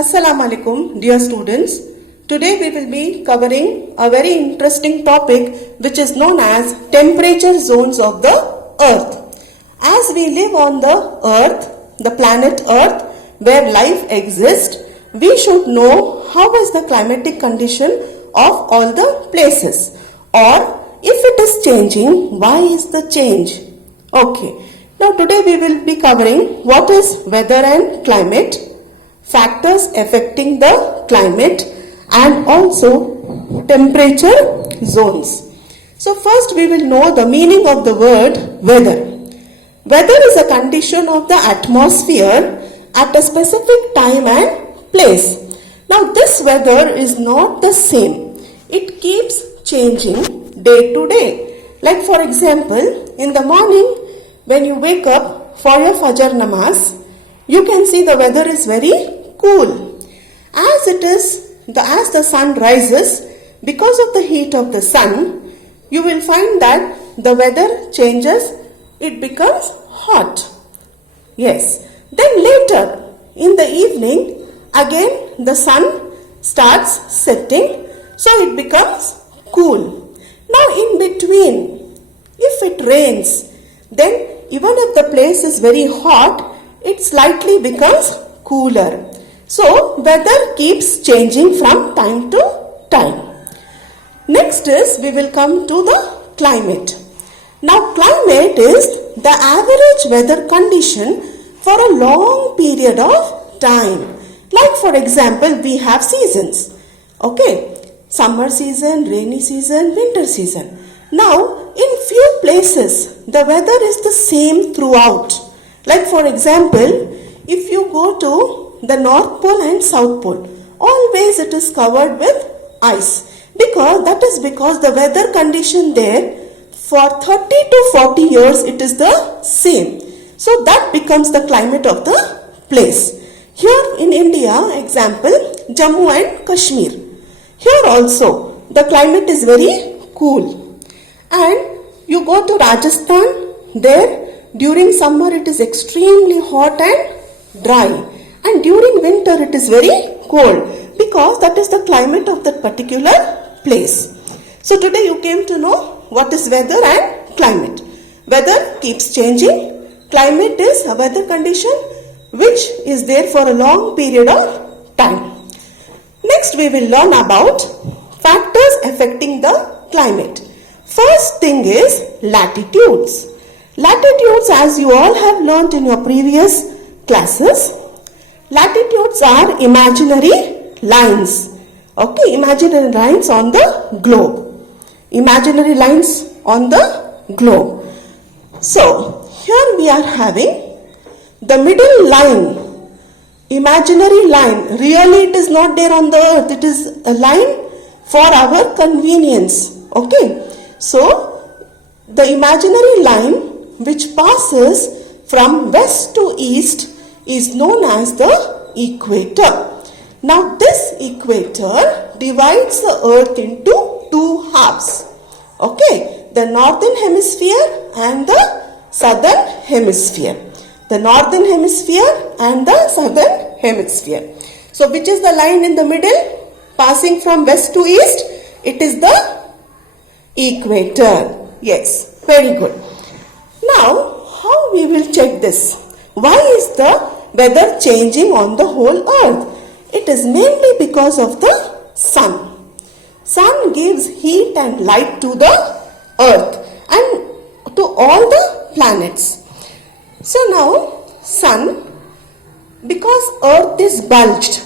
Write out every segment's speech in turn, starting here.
Assalamu alaikum, dear students. Today we will be covering a very interesting topic which is known as temperature zones of the earth. As we live on the earth, the planet earth where life exists, we should know how is the climatic condition of all the places, or if it is changing, why is the change? Okay, now today we will be covering what is weather and climate, factors affecting the climate, and also temperature zones. So first we will know the meaning of the word weather. Weather is a condition of the atmosphere at a specific time and place. Now this weather is not the same. It keeps changing day to day. Like for example, in the morning when you wake up for your Fajr namaz, you can see the weather is very cool. As the sun rises, because of the heat of the sun, you will find that the weather changes, it becomes hot. Yes. Then later in the evening, again the sun starts setting, so it becomes cool. Now in between, if it rains, then even if the place is very hot, it slightly becomes cooler. So weather keeps changing from time to time. Next is we will come to the climate. Now climate is the average weather condition for a long period of time. Like for example, we have seasons. Okay, summer season, rainy season, winter season. Now in few places the weather is the same throughout. Like for example, if you go to the North Pole and South Pole, always it is covered with ice, because the weather condition there for 30 to 40 years it is the same. So that becomes the climate of the place. Here in India, example, Jammu and Kashmir. Here also the climate is very cool. And you go to Rajasthan, there during summer it is extremely hot and dry. And during winter it is very cold, because that is the climate of that particular place. So today you came to know what is weather and climate. Weather keeps changing. Climate is a weather condition which is there for a long period of time. Next we will learn about factors affecting the climate. First thing is latitudes. Latitudes, as you all have learnt in your previous classes, latitudes are imaginary lines. Okay, imaginary lines on the globe. Imaginary lines on the globe. So, here we are having the middle line, imaginary line. Really it is not there on the earth. It is a line for our convenience. Okay. So, the imaginary line which passes from west to east is known as the equator. Now this equator divides the earth into two halves. Okay, the northern hemisphere and the southern hemisphere. The northern hemisphere and the southern hemisphere. So which is the line in the middle passing from west to east? It is the equator. Yes, very good. Now how we will check this? Why is the weather changing on the whole earth? It is mainly because of the sun. Sun gives heat and light to the earth and to all the planets. So now sun, because earth is bulged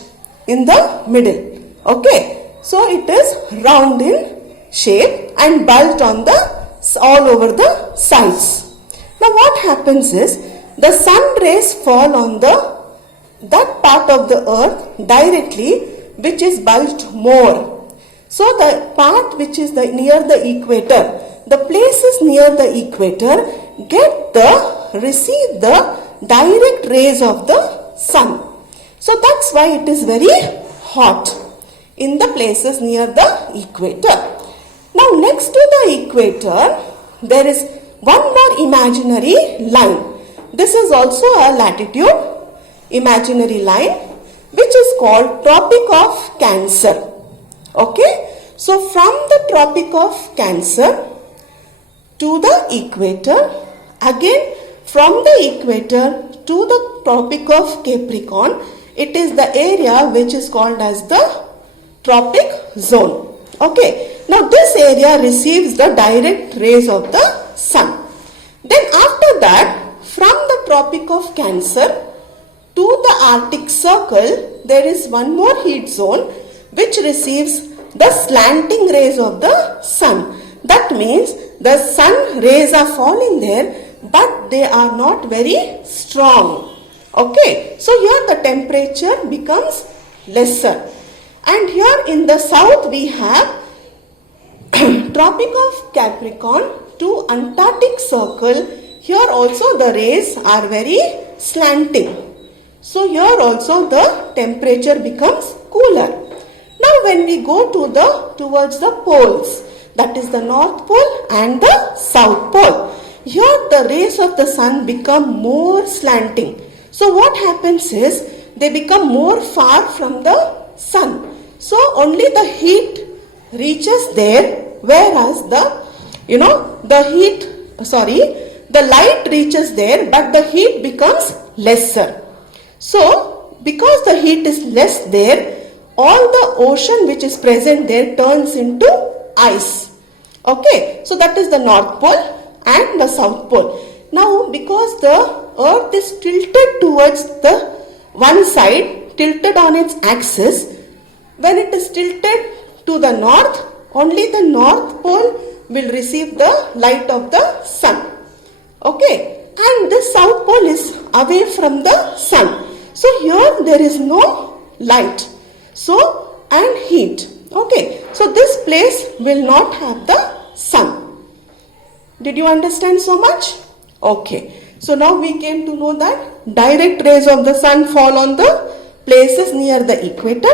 in the middle. Okay, so it is round in shape and bulged on the all over the sides. Now what happens is the sun rays fall on that part of the earth directly which is bulged more. So the part which is near the equator, the places near the equator receive the direct rays of the sun. So that's why it is very hot in the places near the equator. Now next to the equator there is one more imaginary line. This is also a latitude imaginary line which is called Tropic of Cancer. Okay, so from the Tropic of Cancer to the equator, again from the equator to the Tropic of Capricorn, it is the area which is called as the tropic zone. Okay, now this area receives the direct rays of the sun. Then after that, from the Tropic of Cancer to the Arctic Circle, there is one more heat zone which receives the slanting rays of the sun. That means the sun rays are falling there, but they are not very strong. Okay, so here the temperature becomes lesser. And here in the south we have Tropic of Capricorn to Antarctic Circle. Here also the rays are very slanting. So here also the temperature becomes cooler. Now when we go towards the poles, that is the North Pole and the South Pole, here the rays of the sun become more slanting. So what happens is they become more far from the sun. So only the heat reaches there, whereas the light reaches there, but the heat becomes lesser. So because the heat is less there, all the ocean which is present there turns into ice. Okay, so that is the North Pole and the South Pole. Now because the earth is tilted towards the one side, tilted on its axis, when it is tilted to the north, only the North Pole will receive the light of the sun. Okay, and the South Pole is away from the sun. So here there is no light. So and heat. Okay, so this place will not have the sun. Did you understand so much? Okay, so now we came to know that direct rays of the sun fall on the places near the equator.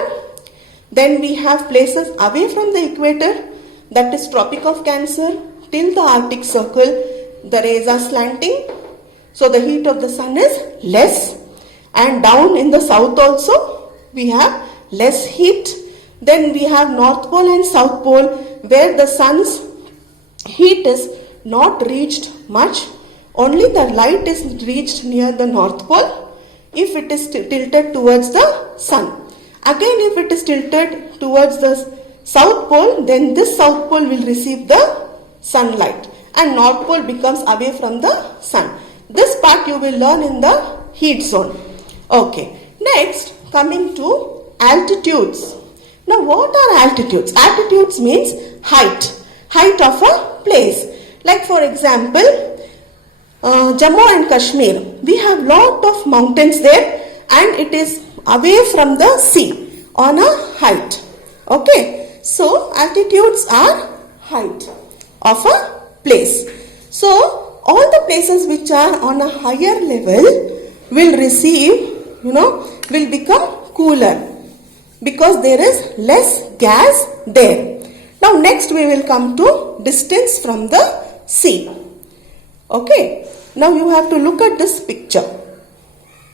Then we have places away from the equator, that is Tropic of Cancer till the Arctic Circle. The rays are slanting, so the heat of the sun is less. And down in the south also we have less heat. Then we have North Pole and South Pole where the sun's heat is not reached much. Only the light is reached near the North Pole if it is tilted towards the sun. Again, if it is tilted towards the South Pole, then this South Pole will receive the sunlight and North Pole becomes away from the sun. This part you will learn in the heat zone. Okay, next coming to altitudes. Now what are altitudes? Altitudes means height of a place. Like for example, Jammu and Kashmir, we have lot of mountains there and it is away from the sea on a height. Okay, so altitudes are height of a place. So all the places which are on a higher level will receive, will become cooler because there is less gas there. Now next we will come to distance from the sea. Okay, now you have to look at this picture.